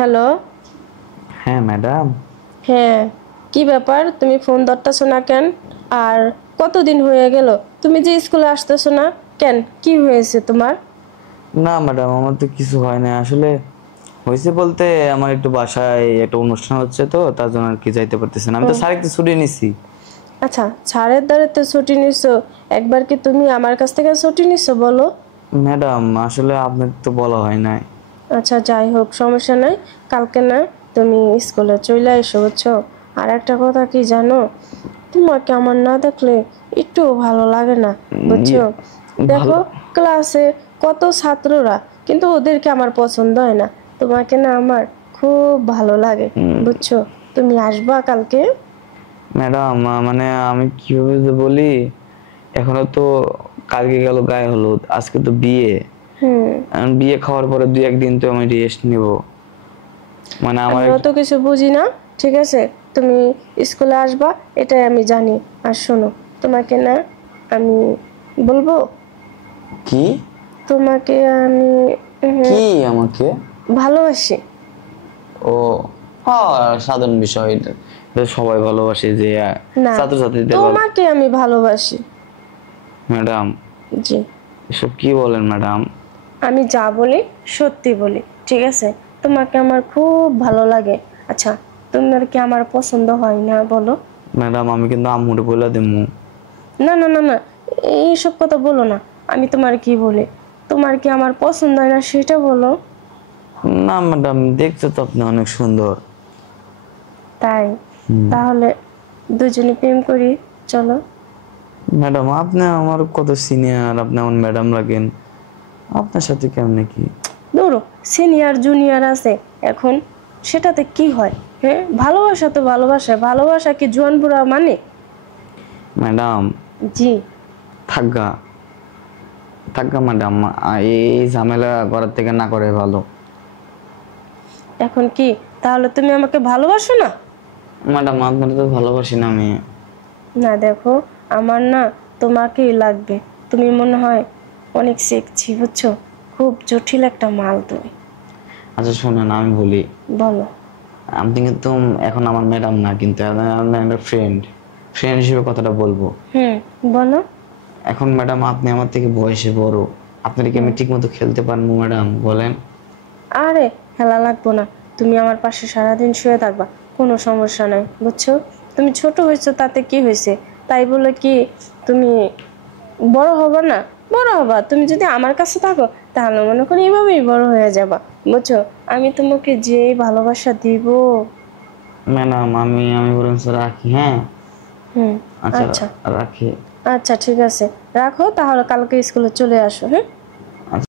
Hello. হ্যাঁ madam. হ্যাঁ, কি ব্যাপার, তুমি ফোন ধরতেছো না কেন? আর কতদিন হয়ে গেল তুমি যে স্কুলে আসতেছো না কেন? কি হয়েছে তোমার? না ম্যাডাম, আমার তো কিছু হয় না আসলে। হয়েছে বলতে আমার একটু বাসায় একটা অনুষ্ঠান হচ্ছে, তো তার জন্য আর কি যাইতে পারতেছি না। আমি ও তো স্যার একটু ছুটি নিছি। আচ্ছা, ছাড়ের দ্বারে তো ছুটি নিছো, একবার কি তুমি আমার কাছ থেকে ছুটি নিছো বলো? ম্যাডাম আসলে আপনার তো বলা হয় নাই। আচ্ছা যাই হোক, সমস্যা নাই। কালকে না তুমি স্কুলে চলে এসো, বুঝছো? আর একটা কথা কি জানো, তোমাকে আমার না দেখলে একটু ভালো লাগে না, বুঝছো? ইয়ে, দেখো, ভালো। ক্লাসে কত ছাত্ররা, কিন্তু ওদেরকে আমার পছন্দ হয় না। তোমাকে না আমার খুব ভালো লাগে, বুঝছো? তুমি আসবা কালকে? ম্যাডাম মানে আমি কিভাবে যে বলি, এখনো তো কালকে গেল গায়ে হলুদ, আজকে তো বিয়ে। হুম। এখন বিয়ে খাওয়ার পরে দুই একদিন তো আমি রেস্ট নিব। মানে আমার আমি অত কিছু বুঝি না, ঠিক আছে? তুমি স্কুলে আসবা, এটাই আমি জানি। আর শোনো, তোমাকে না আমি বলবো, কি তোমাকে আমি কি আমাকে? ভালোবাসি। ও হ্যাঁ, সাধারণ বিষয় এটা। এটা সবাই ভালোবাসে যে না, ছাত্রছাত্রীদের তোমাকে আমি ভালোবাসি। ম্যাডাম জি, এসব কি বলেন ম্যাডাম? আমি যা বলি সত্যি বলি, ঠিক আছে? তোমাকে আমার খুব ভালো লাগে। আচ্ছা, তোমার কি আমার পছন্দ হয় না বলো? ম্যাডাম আমি কিন্তু আম্মুরে বলে দিমু। না না না না, এইসব কথা বলো না। আমি তোমার কি বলি, তোমার কি আমার পছন্দ হয় না সেটা বলো। না ম্যাডাম, দেখতে তো আপনি অনেক সুন্দর। তাই? তাহলে দুজনে প্রেম করি, চলো। ম্যাডাম আপনি আমার কত সিনিয়র, আপনি আমার ম্যাডাম লাগেন, আপনার সাথে কেমনে কি? ধরো, সিনিয়র জুনিয়র আছে এখন, সেটাতে কি হয়? হ্যাঁ, ভালোবাসা তো ভালোবাসা, ভালোবাসা কি জোয়ান বুড়া মানে? ম্যাডাম জি। থাকগা থাকগা ম্যাডাম, এই ঝামেলা করার থেকে না করে ভালো। এখন কি তাহলে তুমি আমাকে ভালোবাসো না? ম্যাডাম আপনার তো ভালোবাসি না আমি। না দেখো, আমার না তোমাকেই লাগবে। তুমি মনে হয় অনেক সেক্সি, বুঝছো? খুব জটিল একটা মাল তুমি। আচ্ছা শোনেন, আমি বলি, বলো। আপনি কিন্তু এখন আমার ম্যাডাম না, কিন্তু আপনার একটা ফ্রেন্ড, ফ্রেন্ড হিসেবে কথাটা বলবো। হুম, বলো। এখন ম্যাডাম আপনি আমার থেকে বয়সে বড়, আপনার কি আমি ঠিক মতো খেলতে পারবো ম্যাডাম বলেন? আরে, খেলা লাগবো না। তুমি আমার পাশে সারাদিন শুয়ে থাকবা, কোনো সমস্যা নাই, বুঝছো? তুমি ছোট হয়েছো তাতে কি হয়েছে? তাই বলে কি তুমি বড় হবা না? বড় হবা, তুমি যদি আমার কাছে থাকো তাহলে মনে করি এভাবেই বড় হয়ে যাবা, বুঝছো? আমি তোমাকে যে ভালোবাসা দিব। ম্যাডাম আমি আমি বরং রাখি, হ্যাঁ? হুম। আচ্ছা আচ্ছা। রাখি। আচ্ছা ঠিক আছে, রাখো তাহলে, কালকে স্কুলে চলে আসো, হ্যাঁ?